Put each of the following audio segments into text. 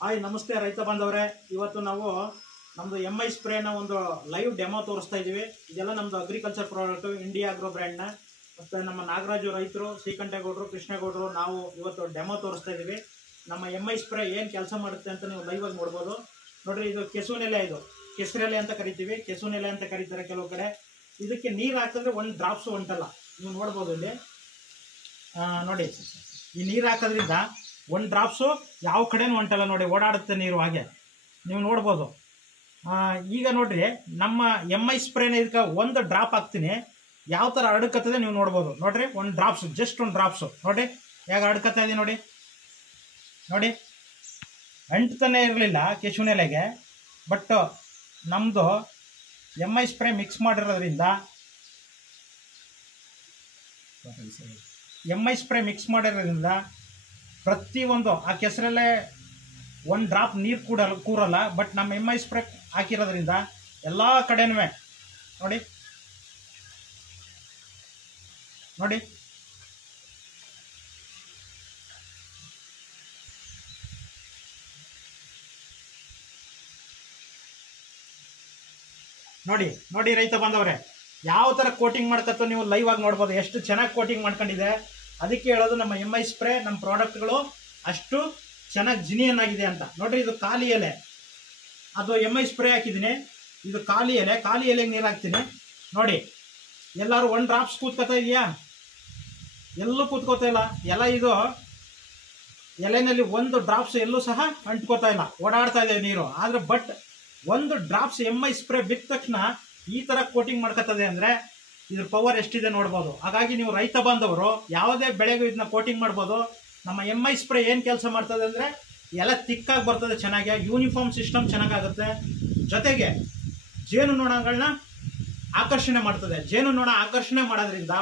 Hi ನಮಸ್ತೆ ರೈತ ಬಾಂಧವರೇ. ಇವತ್ತು ನಾವು ನಮ್ಮದು MI ಸ್ಪ್ರೇನ ಒಂದು ಲೈವ್ ಡೆಮೋ ತೋರಿಸ್ತಾ ಇದ್ದೀವಿ. ಇದೆಲ್ಲ ನಮ್ಮದು ಅಗ್ರಿಕಲ್ಚರ್ ಪ್ರಾಡಕ್ಟು, ಇಂಡಿಯಾ ಆಗ್ರೋ ಬ್ರ್ಯಾಂಡ್ನ. ಮತ್ತು ನಮ್ಮ ನಾಗರಾಜು ರೈತರು, ಶ್ರೀಕಂಠೇಗೌಡರು, ಕೃಷ್ಣೇಗೌಡರು, ನಾವು ಇವತ್ತು ಡೆಮೋ ತೋರಿಸ್ತಾ ಇದ್ದೀವಿ. ನಮ್ಮ MI ಸ್ಪ್ರೇ ಏನು ಕೆಲಸ ಮಾಡುತ್ತೆ ಅಂತ ನೀವು ಲೈವಾಗಿ ನೋಡ್ಬೋದು. ನೋಡಿರಿ, ಇದು ಕೆಸುನೆಲೆ, ಇದು ಕೆಸರೆಲೆ ಅಂತ ಕರಿತೀವಿ, ಕೆಸುನೆಲೆ ಅಂತ ಕರೀತಾರೆ ಕೆಲವು ಕಡೆ. ಇದಕ್ಕೆ ನೀರು ಹಾಕಿದ್ರೆ ಒಂದು ಡ್ರಾಪ್ಸು ಹೊಂಟಲ್ಲ. ನೀವು ನೋಡ್ಬೋದು ಇಲ್ಲಿ ನೋಡಿ, ಈ ನೀರು ಹಾಕೋದ್ರಿಂದ ಒಂದು ಡ್ರಾಪ್ಸು ಯಾವ ಕಡೆನೂ ಹೊಂಟಲ್ಲ ನೋಡಿ, ಓಡಾಡುತ್ತೆ ನೀರು. ಹಾಗೆ ನೀವು ನೋಡ್ಬೋದು. ಈಗ ನೋಡ್ರಿ, ನಮ್ಮ MI ಸ್ಪ್ರೇನ ಇದಕ್ಕೆ ಒಂದು ಡ್ರಾಪ್ ಹಾಕ್ತೀನಿ, ಯಾವ ಥರ ಹರಡ್ಕತ್ತದೆ ನೀವು ನೋಡ್ಬೋದು. ನೋಡ್ರಿ, ಒಂದು ಡ್ರಾಪ್ಸ್, ಜಸ್ಟ್ ಒಂದು ಡ್ರಾಪ್ಸು ನೋಡಿ ಹೇಗೆ ಹರಡ್ಕತ್ತಾ ಇದೆ ನೋಡಿ. ನೋಡಿ, ಅಂಟ್ತಾನೆ ಇರಲಿಲ್ಲ ಕೆಸುನೆಲೆಗೆ. ಬಟ್ ನಮ್ಮದು MI ಸ್ಪ್ರೇ ಮಿಕ್ಸ್ ಮಾಡಿರೋದ್ರಿಂದ, MI ಸ್ಪ್ರೇ ಮಿಕ್ಸ್ ಮಾಡಿರೋದ್ರಿಂದ ಪ್ರತಿಯೊಂದು ಆ ಕೆಸರಲ್ಲೇ ಒಂದು ಡ್ರಾಪ್ ನೀರು ಕೂರಲ್ಲ. ಬಟ್ ನಮ್ಮ MI ಸ್ಪ್ರೇ ಹಾಕಿರೋದ್ರಿಂದ ಎಲ್ಲ ಕಡೆನೂ ನೋಡಿ ನೋಡಿ ನೋಡಿ ನೋಡಿ ರೈತ ಬಾಂಧವರೇ, ಯಾವ ಥರ ಕೋಟಿಂಗ್ ಮಾಡ್ಕತ್ತೋ ನೀವು ಲೈವ್ ಆಗಿ ನೋಡ್ಬೋದು. ಎಷ್ಟು ಚೆನ್ನಾಗಿ ಕೋಟಿಂಗ್ ಮಾಡ್ಕೊಂಡಿದೆ. ಅದಕ್ಕೆ ಹೇಳೋದು, ನಮ್ಮ MI ಸ್ಪ್ರೇ, ನಮ್ಮ ಪ್ರಾಡಕ್ಟ್ಗಳು ಅಷ್ಟು ಚೆನ್ನಾಗಿ ಜಿನಿಯನ್ ಆಗಿದೆ ಅಂತ. ನೋಡ್ರಿ, ಇದು ಖಾಲಿ ಎಲೆ, ಅದು MI ಸ್ಪ್ರೇ ಹಾಕಿದ್ದೀನಿ. ಇದು ಖಾಲಿ ಎಲೆ, ಖಾಲಿ ಎಲೆಗೆ ನೀರು ಹಾಕ್ತೀನಿ ನೋಡಿ. ಎಲ್ಲರೂ ಒಂದು ಡ್ರಾಪ್ಸ್ ಕೂತ್ಕೋತಾ ಇದೆಯಾ? ಎಲ್ಲೂ ಕೂತ್ಕೋತಾ ಇಲ್ಲ. ಎಲ್ಲ ಇದು ಎಲೆನಲ್ಲಿ ಒಂದು ಡ್ರಾಪ್ಸ್ ಎಲ್ಲೂ ಸಹ ಅಂಟ್ಕೋತಾ ಇಲ್ಲ, ಓಡಾಡ್ತಾ ಇದೆ ನೀರು. ಆದರೆ ಬಟ್ ಒಂದು ಡ್ರಾಪ್ಸ್ MI ಸ್ಪ್ರೇ ಬಿದ್ದ ತಕ್ಷಣ ಈ ಥರ ಕೋಟಿಂಗ್ ಮಾಡ್ಕೋತದೆ ಅಂದರೆ ಇದ್ರ ಪವರ್ ಎಷ್ಟಿದೆ ನೋಡ್ಬೋದು. ಹಾಗಾಗಿ ನೀವು ರೈತ ಬಾಂಧವರು ಯಾವುದೇ ಬೆಳೆಗೂ ಇದನ್ನ ಕೋಟಿಂಗ್ ಮಾಡ್ಬೋದು. ನಮ್ಮ MI ಸ್ಪ್ರೇ ಏನು ಕೆಲಸ ಮಾಡ್ತದೆ ಅಂದರೆ, ಎಲ್ಲ ತಿಕ್ಕಾಗಿ ಬರ್ತದೆ, ಚೆನ್ನಾಗಿ ಯೂನಿಫಾರ್ಮ್ ಸಿಸ್ಟಮ್ ಚೆನ್ನಾಗಾಗುತ್ತೆ. ಜೊತೆಗೆ ಜೇನುನೊಣಗಳನ್ನ ಆಕರ್ಷಣೆ ಮಾಡ್ತದೆ. ಜೇನುನೊಣ ಆಕರ್ಷಣೆ ಮಾಡೋದ್ರಿಂದ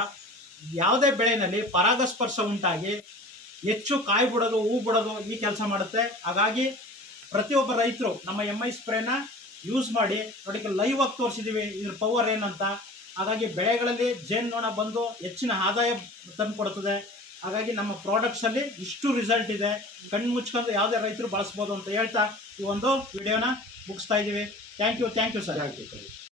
ಯಾವುದೇ ಬೆಳೆಯಲ್ಲಿ ಪರಾಗಸ್ಪರ್ಶ ಉಂಟಾಗಿ ಹೆಚ್ಚು ಕಾಯಿ ಬಿಡೋದು, ಹೂ ಬಿಡೋದು ಈ ಕೆಲಸ ಮಾಡುತ್ತೆ. ಹಾಗಾಗಿ ಪ್ರತಿಯೊಬ್ಬ ರೈತರು ನಮ್ಮ MI ಸ್ಪ್ರೇನ ಯೂಸ್ ಮಾಡಿ ನೋಡಿ. ಲೈವ್ ಆಗಿ ತೋರಿಸಿದ್ದೀವಿ ಇದ್ರ ಪವರ್ ಏನಂತ. ಹಾಗಾಗಿ ಬೆಳೆಗಳಲ್ಲಿ ಜೇನುನೊಣ ಬಂದು ಹೆಚ್ಚಿನ ಆದಾಯ ತಂದು ಕೊಡ್ತದೆ. ಹಾಗಾಗಿ ನಮ್ಮ ಪ್ರಾಡಕ್ಟ್ಸಲ್ಲಿ ಇಷ್ಟು ರಿಸಲ್ಟ್ ಇದೆ. ಕಣ್ಣು ಮುಚ್ಕೊಂಡು ಯಾವುದೇ ರೈತರು ಬಳಸ್ಬೋದು ಅಂತ ಹೇಳ್ತಾ ಈ ಒಂದು ವಿಡಿಯೋನ ಮುಗಿಸ್ತಾ ಇದ್ದೀವಿ. Thank you sir.